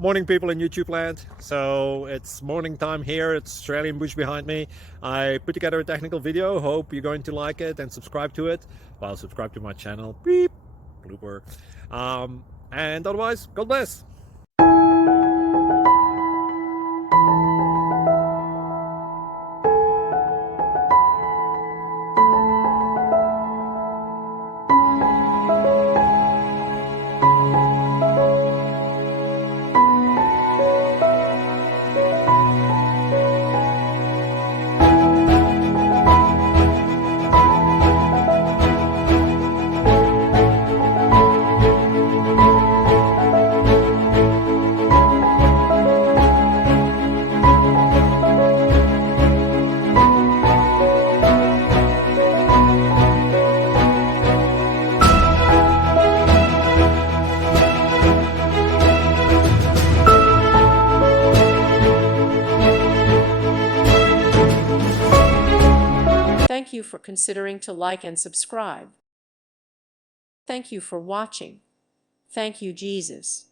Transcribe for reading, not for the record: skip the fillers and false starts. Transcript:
Morning, people in YouTube land. So it's morning time here. It's Australian bush behind me. I put together a technical video. Hope you're going to like it and subscribe to it. Well, subscribe to my channel. Beep. Blooper. And otherwise, God bless. Thank you for considering to like and subscribe. Thank you for watching. Thank you, Jesus.